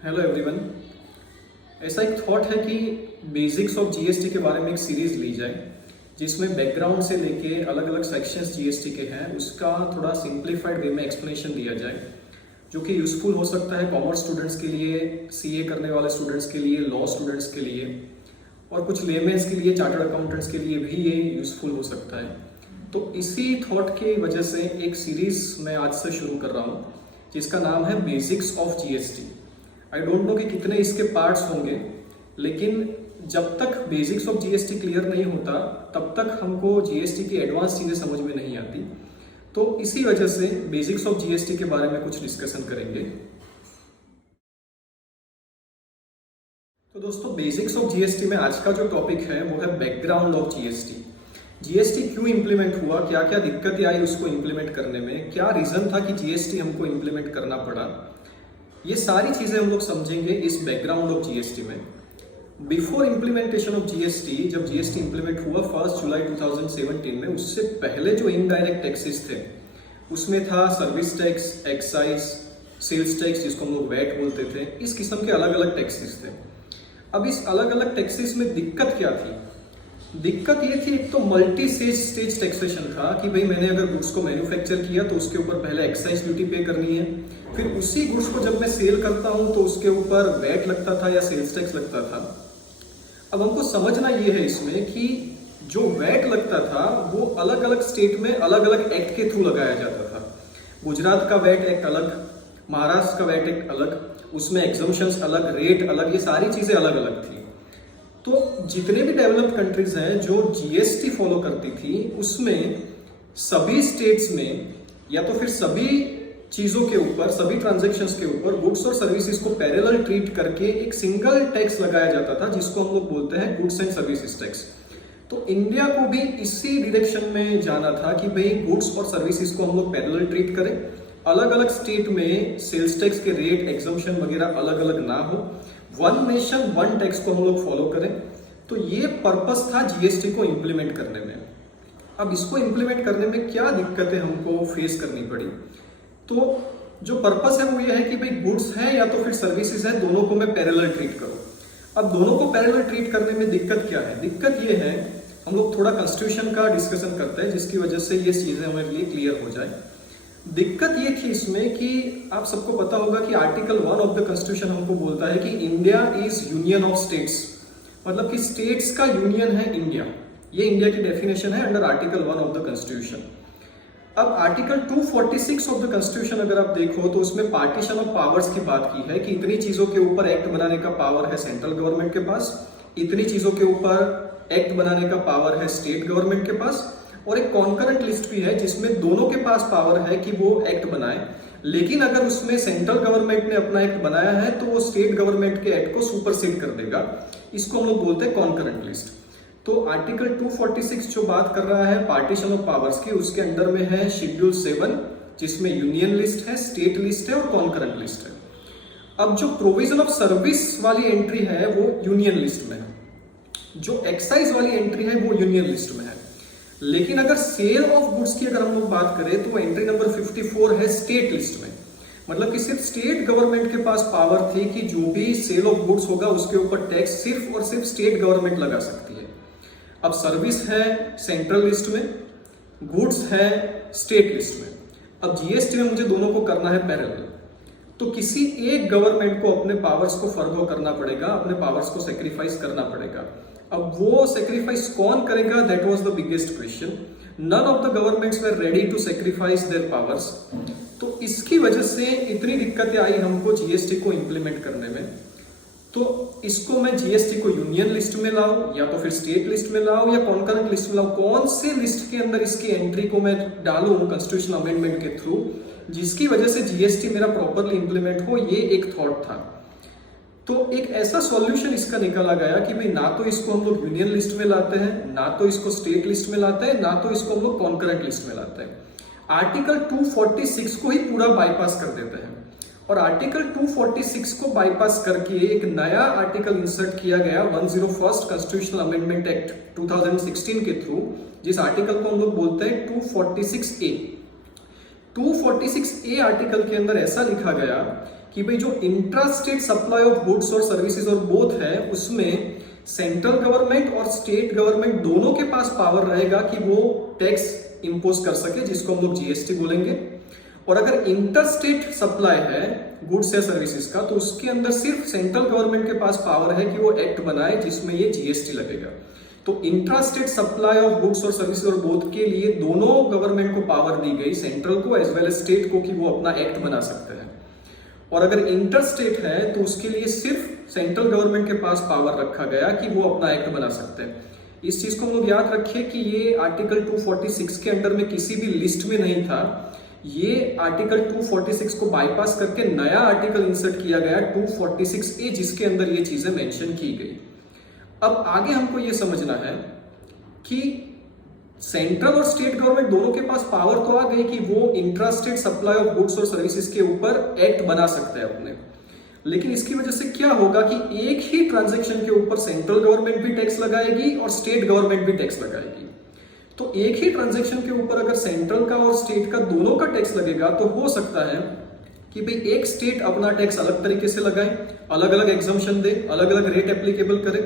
Hello everyone. ऐसा एक thought है कि बेसिक्स ऑफ जीएसटी के बारे में एक सीरीज ली जाए जिसमें बैकग्राउंड से लेके अलग अलग सेक्शंस जीएसटी के हैं उसका थोड़ा सिंप्लीफाइड वे में एक्सप्लेनेशन दिया जाए जो कि यूज़फुल हो सकता है कॉमर्स स्टूडेंट्स के लिए, सीए करने वाले स्टूडेंट्स के लिए, लॉ स्टूडेंट्स के लिए और कुछ लेमेन्स के लिए, चार्टर्ड अकाउंटेंट्स के लिए भी ये यूज़फुल हो सकता है। तो इसी थॉट की वजह से एक सीरीज मैं आज से शुरू कर रहा हूँ जिसका नाम है basics of GST. I don't know कि कितने इसके पार्ट्स होंगे, लेकिन जब तक बेसिक्स ऑफ जीएसटी क्लियर नहीं होता तब तक हमको जीएसटी की एडवांस चीज़ें समझ में नहीं आती। तो इसी वजह से बेसिक्स ऑफ जीएसटी के बारे में कुछ डिस्कशन करेंगे। तो दोस्तों, बेसिक्स ऑफ जीएसटी में आज का जो टॉपिक है वो है बैकग्राउंड ऑफ जीएसटी। जीएसटी क्यों इंप्लीमेंट हुआ, क्या क्या दिक्कतें आई उसको इंप्लीमेंट करने में, क्या रीजन था कि जीएसटी हमको इंप्लीमेंट करना पड़ा, ये सारी चीजें हम लोग समझेंगे इस बैकग्राउंड ऑफ जीएसटी में। बिफोर इम्प्लीमेंटेशन ऑफ जीएसटी, जब जीएसटी इंप्लीमेंट हुआ 1 जुलाई 2017 में, उससे पहले जो इनडायरेक्ट टैक्सेस थे उसमें था service tax, excise, sales tax जिसको हम लोग वैट बोलते थे। इस किस्म के अलग अलग टैक्सेस थे। अब इस अलग अलग टैक्सेस में दिक्कत क्या थी? दिक्कत ये थी, एक तो मल्टी स्टेज टैक्सेशन था कि भाई मैंने अगर गुड्स को मैन्युफैक्चर किया तो उसके ऊपर पहले एक्साइज ड्यूटी पे करनी है, फिर उसी गुड्स को जब मैं सेल करता हूं तो उसके ऊपर वैट लगता था या सेल्स टैक्स लगता था। अब हमको समझना ये है इसमें कि जो वैट लगता था वो अलग अलग स्टेट में अलग अलग एक्ट के थ्रू लगाया जाता था। गुजरात का वैट एक्ट अलग, महाराष्ट्र का वैट एक्ट अलग, उसमें एग्जम्पशंस अलग, रेट अलग, ये सारी चीजें अलग अलग थी। तो जितने भी डेवलप्ड कंट्रीज हैं जो जीएसटी फॉलो करती थी उसमें सभी स्टेट्स में या तो फिर सभी चीजों के ऊपर, सभी ट्रांजैक्शंस के ऊपर गुड्स और सर्विसेज को पैरेलल ट्रीट करके एक सिंगल टैक्स लगाया जाता था जिसको हम लोग बोलते हैं गुड्स एंड सर्विसेज टैक्स। तो इंडिया को भी इसी डायरेक्शन में जाना था कि भाई गुड्स और सर्विसेज को हम लोग पैरेलल ट्रीट करें, अलग अलग स्टेट में सेल्स टैक्स के रेट, एग्जम्पशन वगैरह अलग अलग ना हो, वन नेशन वन टैक्स को हम लोग फॉलो करें। तो ये पर्पस था जीएसटी को इंप्लीमेंट करने में। अब इसको इंप्लीमेंट करने में क्या दिक्कतें हमको फेस करनी पड़ी? तो जो पर्पस है वो ये है कि भाई गुड्स है या तो फिर सर्विसेज है, दोनों को मैं पैरेलल ट्रीट करूं। अब दोनों को पैरेलल ट्रीट करने में दिक्कत क्या है? दिक्कत ये है, हम लोग थोड़ा कॉन्स्टिट्यूशन का डिस्कशन करते हैं जिसकी वजह से ये चीजें हमारे लिए क्लियर हो जाए। दिक्कत ये थी इसमें कि आप सबको पता होगा कि आर्टिकल 1 ऑफ द कॉन्स्टिट्यूशन हमको बोलता है कि India is union of states, मतलब कि स्टेट्स का यूनियन है इंडिया। ये इंडिया की डेफिनेशन है under article 1 of the constitution. अब आर्टिकल 246 ऑफ द कॉन्स्टिट्यूशन अगर आप देखो तो उसमें पार्टीशन ऑफ पावर्स की बात की है कि इतनी चीजों के ऊपर एक्ट बनाने का पावर है सेंट्रल गवर्नमेंट के पास, इतनी चीजों के ऊपर एक्ट बनाने का पावर है स्टेट गवर्नमेंट के पास, और एक कॉन्करेंट लिस्ट भी है जिसमें दोनों के पास पावर है कि वो एक्ट बनाए। लेकिन अगर उसमें सेंट्रल गवर्नमेंट ने अपना एक्ट बनाया है तो वो स्टेट गवर्नमेंट के एक्ट को सुपरसीड कर देगा। इसको हम लोग बोलते हैं कॉन्करेंट लिस्ट। तो आर्टिकल 246 जो बात कर रहा है पार्टीशन ऑफ पावर्स की, उसके अंडर में है शेड्यूल 7 जिसमें यूनियन लिस्ट है, स्टेट लिस्ट है और कॉन्करेंट लिस्ट है। अब जो प्रोविजन ऑफ सर्विस वाली एंट्री है वो यूनियन लिस्ट में है, जो एक्साइज वाली एंट्री है वो यूनियन लिस्ट में है। लेकिन अगर सेल ऑफ गुड्स की अगर हम लोग बात करें तो एंट्री नंबर 54 है स्टेट लिस्ट में। मतलब कि सिर्फ स्टेट गवर्नमेंट के पास पावर थी कि जो भी सेल ऑफ गुड्स होगा उसके ऊपर टैक्स सिर्फ और सिर्फ स्टेट गवर्नमेंट लगा सकती है। अब सर्विस है सेंट्रल लिस्ट में, गुड्स है स्टेट लिस्ट में। अब जीएसटी में मुझे दोनों को करना है पैरेलल, तो किसी एक गवर्नमेंट को अपने पावर्स को फर्गो करना पड़ेगा, अपने पावर्स को सेक्रीफाइस करना पड़ेगा। अब वो सेक्रीफाइस कौन करेगा? That was the biggest question. None of the governments were ready to sacrifice their powers. तो इसकी वजह से इतनी दिक्कतें आई हमको जीएसटी को इंप्लीमेंट करने में। तो इसको मैं जीएसटी को यूनियन लिस्ट में लाऊं या तो फिर स्टेट लिस्ट में लाऊं या कॉन्करेंट लिस्ट में लाऊं, कौन से लिस्ट के अंदर इसकी एंट्री को मैं डालूं कॉन्स्टिट्यूशन अमेंडमेंट के थ्रू, जिसकी वजह से जीएसटी मेरा प्रॉपरली इंप्लीमेंट हो, ये एक थॉट था। तो एक ऐसा सॉल्यूशन इसका निकाला गया कि भाई ना तो इसको हम लोग यूनियन लिस्ट में लाते हैं, ना तो इसको स्टेट लिस्ट में लाते हैं, ना तो इसको हम लोग कॉन्करेंट लिस्ट में लाते हैं। आर्टिकल 246 को ही पूरा बाईपास कर देते हैं और आर्टिकल 246 को बाईपास करके एक नया आर्टिकल इंसर्ट किया गया 101st कॉन्स्टिट्यूशनल अमेंडमेंट एक्ट 2016 के थ्रू, जिस आर्टिकल को हम लोग बोलते हैं 246A। 246A आर्टिकल के अंदर ऐसा लिखा गया कि भाई जो intra state supply of goods और सर्विसेज और बोथ है, उसमें सेंट्रल गवर्नमेंट और स्टेट गवर्नमेंट दोनों के पास पावर रहेगा कि वो टैक्स इंपोज कर सके, जिसको हम लोग जीएसटी बोलेंगे। और अगर इंटर स्टेट सप्लाई है गुड्स या सर्विसेज का, तो उसके अंदर सिर्फ सेंट्रल गवर्नमेंट के पास पावर है कि वो एक्ट बनाए जिसमें ये जीएसटी लगेगा। तो intra state supply of goods और सर्विसेज और बोथ के लिए दोनों गवर्नमेंट को पावर दी गई, सेंट्रल को एज वेल एज स्टेट को, कि वो अपना एक्ट बना सकते हैं। और अगर इंटर स्टेट है तो उसके लिए सिर्फ सेंट्रल गवर्नमेंट के पास पावर रखा गया कि वो अपना एक्ट बना सकते हैं। इस चीज को हम लोग याद रखिए कि ये आर्टिकल 246 के अंडर में किसी भी लिस्ट में नहीं था। ये आर्टिकल 246 को बाईपास करके नया आर्टिकल इंसर्ट किया गया 246A, जिसके अंदर ये चीजें मेंशन की गई। अब आगे हमको ये समझना है कि सेंट्रल और स्टेट गवर्नमेंट दोनों के पास पावर तो आ गई कि वो intra state supply of goods और सर्विसेज के ऊपर एक्ट बना सकते हैं अपने। लेकिन इसकी वजह से क्या होगा कि एक ही ट्रांजैक्शन के ऊपर सेंट्रल गवर्नमेंट भी टैक्स लगाएगी और स्टेट गवर्नमेंट भी टैक्स लगाएगी। तो एक ही ट्रांजैक्शन के ऊपर अगर सेंट्रल का और स्टेट का दोनों का टैक्स लगेगा, तो हो सकता है कि भाई एक स्टेट अपना टैक्स अलग तरीके से लगाए, अलग अलग एग्जम्पशन दे, अलग अलग रेट एप्लीकेबल करे।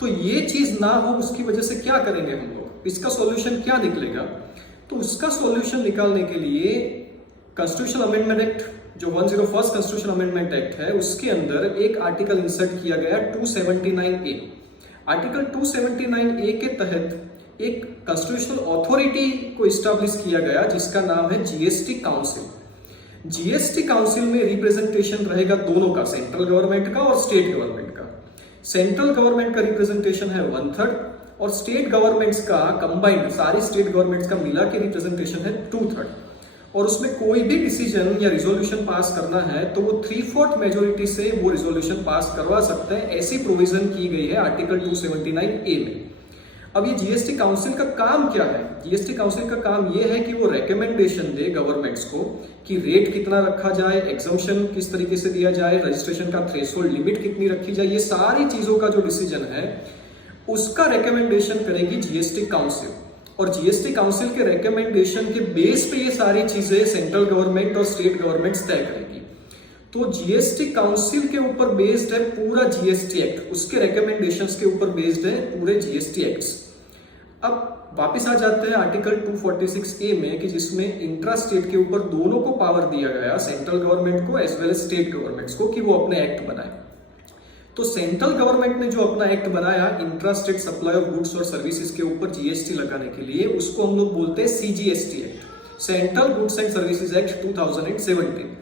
तो ये चीज ना हो, उसकी वजह से क्या करेंगे हम लोग, इसका सॉल्यूशन क्या निकलेगा? तो उसका सॉल्यूशन निकालने के लिए कॉन्स्टिट्यूशन अमेंडमेंट एक्ट, जो 101 कॉन्स्टिट्यूशन अमेंडमेंट एक्ट है, उसके अंदर एक आर्टिकल इंसर्ट किया गया 279A। आर्टिकल 279A के तहत एक कॉन्स्टिट्यूशनल अथॉरिटी को इस्टेब्लिश किया गया जिसका नाम है जीएसटी काउंसिल। जीएसटी काउंसिल में रिप्रेजेंटेशन रहेगा दोनों का, सेंट्रल गवर्नमेंट का और स्टेट गवर्नमेंट का। सेंट्रल गवर्नमेंट का रिप्रेजेंटेशन है 1/3 और स्टेट गवर्नमेंट्स का कंबाइंड, सारी स्टेट गवर्नमेंट्स का मिला के रिप्रेजेंटेशन है 2/3। और उसमें कोई भी डिसीजन या रिजोल्यूशन पास करना है तो वो 3/4 मेजोरिटी से वो रिजोल्यूशन पास करवा सकते हैं। ऐसी प्रोविजन की गई है आर्टिकल 279A में। अब ये जीएसटी काउंसिल का काम क्या है? जीएसटी काउंसिल का काम ये है कि वो रेकमेंडेशन दे गवर्नमेंट्स को कि रेट कितना रखा जाए, एग्जम्पशन किस तरीके से दिया जाए, रजिस्ट्रेशन का थ्रेशोल्ड लिमिट कितनी रखी जाए, ये सारी चीजों का जो डिसीजन है उसका रेकमेंडेशन करेगी जीएसटी काउंसिल। और जीएसटी काउंसिल के रेकमेंडेशन के बेस पे ये सारी चीजें सेंट्रल गवर्नमेंट और स्टेट गवर्नमेंट्स तय करेगी। तो जीएसटी काउंसिल के ऊपर बेस्ड है पूरा जीएसटी एक्ट, उसके रेकमेंडेशंस के ऊपर बेस्ड है पूरे जीएसटी एक्ट्स। अब वापस आ जाते हैं आर्टिकल 246A में, कि जिसमें इंट्रा स्टेट के ऊपर दोनों को पावर दिया गया, सेंट्रल गवर्नमेंट को as well as state governments को, कि वो अपने एक्ट बनाए। तो सेंट्रल गवर्नमेंट ने जो अपना एक्ट बनाया intra state supply of goods और सर्विसेज के ऊपर जीएसटी लगाने के लिए, उसको हम लोग बोलते हैं CGST act, central goods and services act 2017।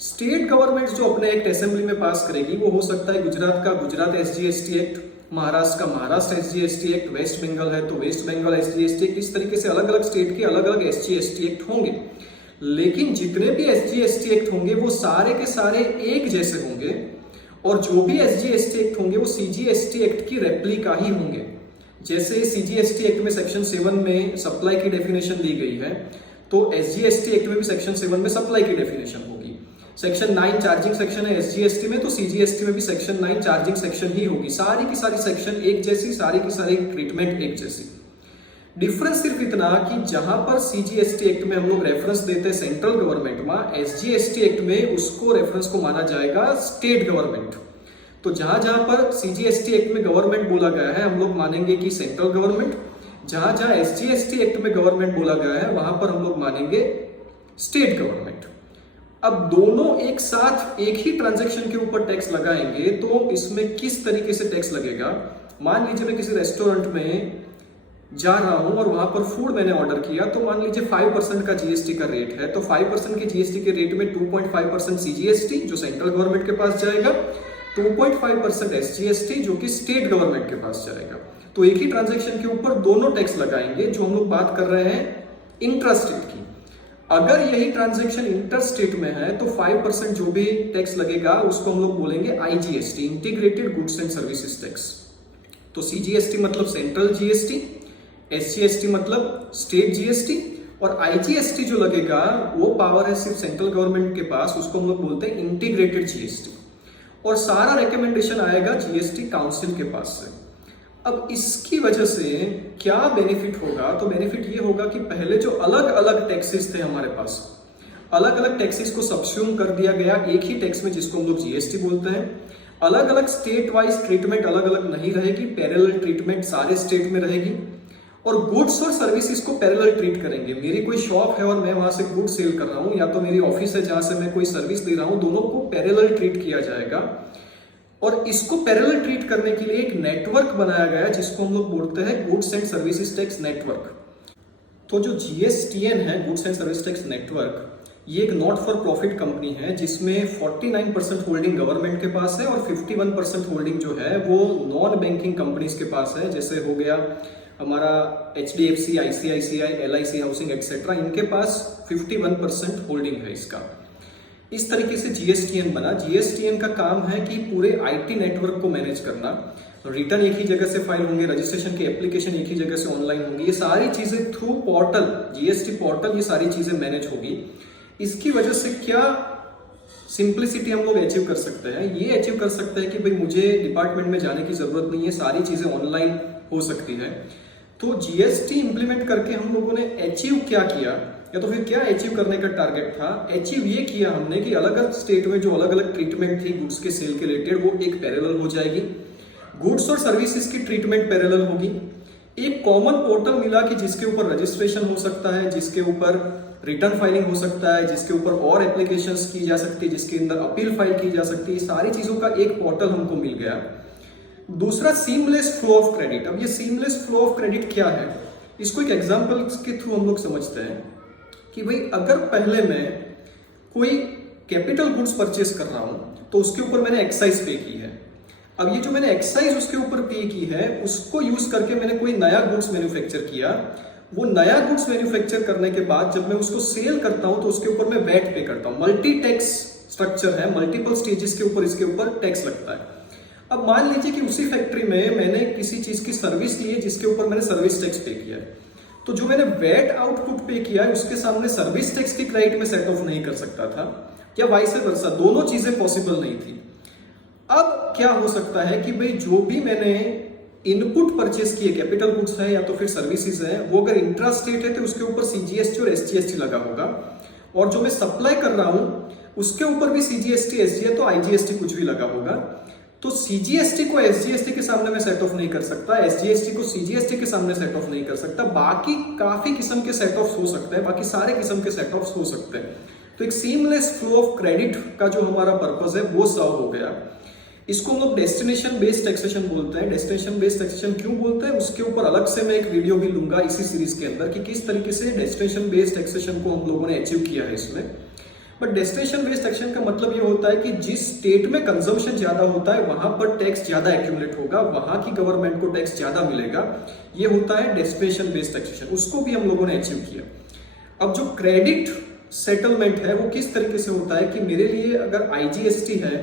State government जो अपने एक्ट असेंबली में पास करेगी वो हो सकता है गुजरात का गुजरात एसजीएसटी एक्ट, महाराष्ट्र का Maharashtra SGST act, west Bengal है तो वेस्ट बंगाल एसजीएसटी एक्ट। इस तरीके से अलग अलग स्टेट के अलग अलग एसजीएसटी एक्ट होंगे। लेकिन जितने भी एसजीएसटी एक्ट होंगे वो सारे के सारे एक जैसे होंगे, और जो भी एसजीएसटी एक्ट होंगे वो सीजीएसटी एक्ट की रेप्लिका ही होंगे। जैसे सीजीएसटी एक्ट में सेक्शन 7 में सप्लाई की डेफिनेशन दी गई है, तो एसजीएसटी एक्ट में भी सेक्शन 7 में सप्लाई की डेफिनेशन होगी। सेक्शन 9 चार्जिंग सेक्शन है एसजीएसटी में, तो सीजीएसटी में भी सेक्शन 9 चार्जिंग सेक्शन ही होगी। सारी की सारी सेक्शन एक जैसी, सारी की सारी ट्रीटमेंट एक जैसी। डिफरेंस सिर्फ इतना कि जहां पर सीजीएसटी एक्ट में हम लोग रेफरेंस देते हैं सेंट्रल गवर्नमेंट में, एसजीएसटी एक्ट में उसको रेफरेंस को माना जाएगा स्टेट गवर्नमेंट। तो जहां जहां पर सीजीएसटी एक्ट में गवर्नमेंट बोला गया है हम लोग मानेंगे कि सेंट्रल गवर्नमेंट, जहां जहां एसजीएसटी एक्ट में गवर्नमेंट बोला गया है वहां पर हम लोग मानेंगे स्टेट गवर्नमेंट। अब दोनों एक साथ एक ही ट्रांजैक्शन के ऊपर टैक्स लगाएंगे तो इसमें किस तरीके से टैक्स लगेगा? मान लीजिए मैं किसी रेस्टोरेंट में जा रहा हूं और वहां पर फूड मैंने ऑर्डर किया, तो मान लीजिए 5% का जीएसटी का रेट है, तो 5% के जीएसटी के रेट में 2.5% सीजीएसटी जो सेंट्रल गवर्नमेंट के पास जाएगा, 2.5% एसजीएसटी जो कि स्टेट गवर्नमेंट के पास जाएगा। तो एक ही ट्रांजैक्शन के ऊपर दोनों टैक्स लगाएंगे। जो हम लोग बात कर रहे हैं इंट्रा स्टेट की, अगर यही ट्रांजैक्शन इंटर स्टेट में है तो 5% जो भी टैक्स लगेगा उसको हम लोग बोलेंगे IGST, integrated goods and services tax. तो सीजीएसटी मतलब सेंट्रल जीएसटी, एसजीएसटी मतलब स्टेट जीएसटी, और आईजीएसटी जो लगेगा वो पावर है सिर्फ सेंट्रल गवर्नमेंट के पास, उसको हम लोग बोलते हैं इंटीग्रेटेड जीएसटी। और सारा रिकमेंडेशन आएगा जीएसटी काउंसिल के पास से। अब इसकी वजह से क्या बेनिफिट होगा? तो बेनिफिट ये होगा कि पहले जो अलग अलग टैक्सेस थे हमारे पास, अलग अलग टैक्सेस को सब्स्यूम कर दिया गया एक ही टैक्स में, जिसको हम लोग जीएसटी बोलते हैं। अलग अलग स्टेट वाइज ट्रीटमेंट अलग अलग नहीं रहेगी, पैरेलल ट्रीटमेंट सारे स्टेट में रहेगी। और गुड्स और सर्विसेज को पैरेलल ट्रीट करेंगे। मेरी कोई शॉप है और मैं वहां से गुड सेल कर रहा हूं, या तो मेरी ऑफिस है जहां से मैं कोई सर्विस दे रहा हूं, दोनों को पैरेलल ट्रीट किया जाएगा। और इसको पैरेलल ट्रीट करने के लिए एक नेटवर्क बनाया गया जिसको हम लोग बोलते हैं goods and services tax network. तो जो जीएसटीएन है, goods and service tax network, ये एक नॉट फॉर प्रॉफिट कंपनी है जिसमें 49% होल्डिंग गवर्नमेंट के पास है और 51% होल्डिंग जो है वो नॉन बैंकिंग कंपनीज के पास है, जैसे हो गया हमारा HDFC, ICICI, LIC housing etcetera, इनके पास 51% होल्डिंग है इसका। इस तरीके से जीएसटीएन बना। जीएसटीएन का काम है कि पूरे आईटी नेटवर्क को मैनेज करना। रिटर्न एक ही जगह से फाइल होंगे, रजिस्ट्रेशन की एप्लीकेशन एक ही जगह से ऑनलाइन होंगी, ये सारी चीजें थ्रू पोर्टल, जीएसटी पोर्टल, ये सारी चीजें मैनेज होगी। इसकी वजह से क्या सिंप्लिसिटी हम लोग अचीव कर सकते हैं, ये अचीव कर सकते हैं कि भाई मुझे डिपार्टमेंट में जाने की जरूरत नहीं है, सारी चीजें ऑनलाइन हो सकती है। तो जीएसटी इंप्लीमेंट करके हम लोगों ने अचीव क्या किया, या तो फिर क्या अचीव करने का टारगेट था? अचीव ये किया हमने कि अलग अलग स्टेट में जो अलग अलग ट्रीटमेंट थी गुड्स के सेल के रिलेटेड, वो एक पैरेलल हो जाएगी। गुड्स और सर्विसेज की ट्रीटमेंट पैरेलल होगी। एक कॉमन पोर्टल मिला कि जिसके ऊपर रजिस्ट्रेशन हो सकता है, जिसके ऊपर रिटर्न फाइलिंग हो सकता है, जिसके ऊपर और एप्लीकेशंस की जा सकती है, जिसके अंदर अपील फाइल की जा सकती है, सारी चीजों का एक पोर्टल हमको मिल गया। दूसरा, सीमलेस फ्लो ऑफ क्रेडिट। अब ये सीमलेस फ्लो ऑफ क्रेडिट क्या है, इसको एक एग्जांपल के थ्रू हम लोग समझते हैं कि भाई अगर पहले मैं कोई कैपिटल गुड्स परचेस कर रहा हूं तो उसके ऊपर मैंने एक्साइज पे की है। अब ये जो मैंने एक्साइज उसके ऊपर पे की है, उसको यूज करके मैंने कोई नया गुड्स मैन्युफैक्चर किया। वो नया गुड्स मैन्युफैक्चर करने के बाद जब मैं उसको सेल करता हूं तो उसके ऊपर मैं वैट पे करता हूं। मल्टी टैक्स स्ट्रक्चर है, मल्टीपल स्टेजेस के ऊपर इसके ऊपर टैक्स लगता है। अब मान लीजिए कि उसी फैक्ट्री में मैंने किसी चीज की सर्विस ली है जिसके ऊपर मैंने सर्विस टैक्स पे किया है, तो जो मैंने वैट आउटपुट पे किया है उसके सामने सर्विस टैक्स की क्रेडिट में सेट ऑफ नहीं कर सकता था, या वाइस वर्सा, दोनों चीजें पॉसिबल नहीं थी। अब क्या हो सकता है कि भाई जो भी मैंने इनपुट परचेस किए, कैपिटल गुड्स है या तो फिर सर्विसेज है, वो अगर इंट्रा स्टेट है तो उसके ऊपर सीजीएसटी और एसजीएसटी लगा होगा, और जो मैं सप्लाई कर रहा हूं उसके ऊपर भी सीजीएसटी, एसजीएसटी तो आईजीएसटी कुछ भी लगा होगा। तो सीजीएसटी को एसजीएसटी के सामने मैं सेट ऑफ नहीं कर सकता, एसजीएसटी को सीजीएसटी के सामने सेट ऑफ नहीं कर सकता। बाकी काफी किस्म के सेट ऑफ हो सकते हैं, बाकी सारे किस्म के सेट ऑफ हो सकते हैं। तो एक सीमलेस फ्लो ऑफ क्रेडिट का जो हमारा पर्पस है वो सर्व हो गया। इसको हम लोग डेस्टिनेशन बेस्ड टैक्सेशन बोलते हैं। डेस्टिनेशन बेस्ड टैक्सेशन क्यों बोलते हैं, उसके ऊपर अलग से मैं एक वीडियो भी लूंगा इसी सीरीज के अंदर कि किस तरीके से डेस्टिनेशन बेस्ड टैक्सेशन को हम लोगों ने अचीव किया है इसमें। बट डेस्टिनेशन बेस्ड टैक्सेशन का मतलब ये होता है कि जिस स्टेट में कंजम्पशन ज्यादा होता है वहां पर टैक्स ज्यादा एक्यूमुलेट होगा, वहां की गवर्नमेंट को टैक्स ज्यादा मिलेगा। ये होता है डेस्टिनेशन बेस्ड टैक्सेशन, उसको भी हम लोगों ने अचीव किया। अब जो क्रेडिट सेटलमेंट है वो किस तरीके से होता है कि मेरे लिए अगर आईजीएसटी है,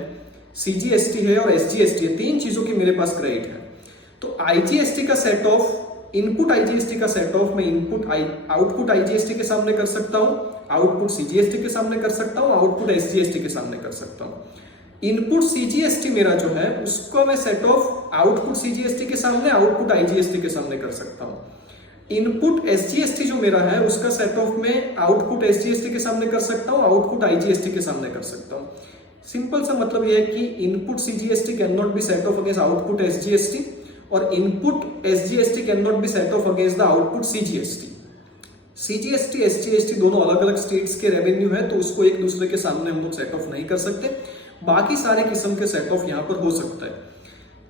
सीजीएसटी है और एसजीएसटी है, तीन चीजों की मेरे पास क्रेडिट है, तो आईजीएसटी का सेट ऑफ, इनपुट आईजीएसटी का सेट ऑफ मैं आउटपुट आईजीएसटी के सामने कर सकता हूं, आउटपुट सीजीएसटी के सामने कर सकता हूं, आउटपुट एसजीएसटी के सामने कर सकता हूं। इनपुट सीजीएसटी मेरा जो है उसको मैं सेट ऑफ आउटपुट सीजीएसटी के सामने, आउटपुट आईजीएसटी के सामने कर सकता हूं। इनपुट एसजीएसटी जो मेरा है उसका सेट ऑफ मैं आउटपुट एसजीएसटी के सामने कर सकता हूं, आउटपुट आईजीएसटी के सामने कर सकता हूं। सिंपल सा मतलब यह है कि input CGST cannot be set off against output SGST, और input SGST cannot be set off against the output CGST. CGST SGST दोनों अलग अलग स्टेट्स के रेवेन्यू है, तो उसको एक दूसरे के सामने हम लोग सेट ऑफ नहीं कर सकते। बाकी सारे किस्म के सेट ऑफ यहाँ पर हो सकता है।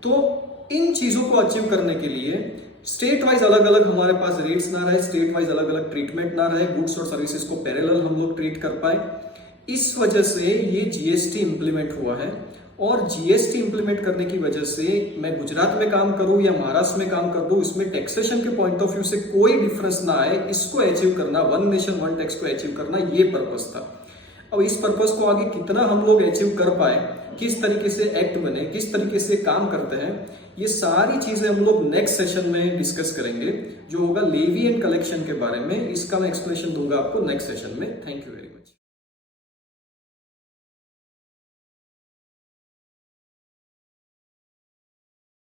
तो इन चीजों को अचीव करने के लिए स्टेट वाइज अलग अलग हमारे पास रेट्स ना रहे, स्टेट वाइज अलग अलग ट्रीटमेंट ना रहे, गुड्स और सर्विसेज को पैरेलल हम लोग ट्रीट कर पाए, इस वजह से ये जीएसटी इंप्लीमेंट हुआ है। और जीएसटी इंप्लीमेंट करने की वजह से मैं गुजरात में काम करूं या महाराष्ट्र में काम कर दूं, इसमें टैक्सेशन के पॉइंट ऑफ व्यू से कोई डिफरेंस ना आए, इसको अचीव करना, वन नेशन वन टैक्स को अचीव करना, ये पर्पस था। अब इस पर्पस को आगे कितना हम लोग अचीव कर पाए, किस तरीके से एक्ट बने, किस तरीके से काम करते हैं, ये सारी चीजें हम लोग नेक्स्ट सेशन में डिस्कस करेंगे, जो होगा लेवी एंड कलेक्शन के बारे में। इसका मैं एक्सप्लेनेशन दूंगा आपको नेक्स्ट सेशन में। Thank you very much.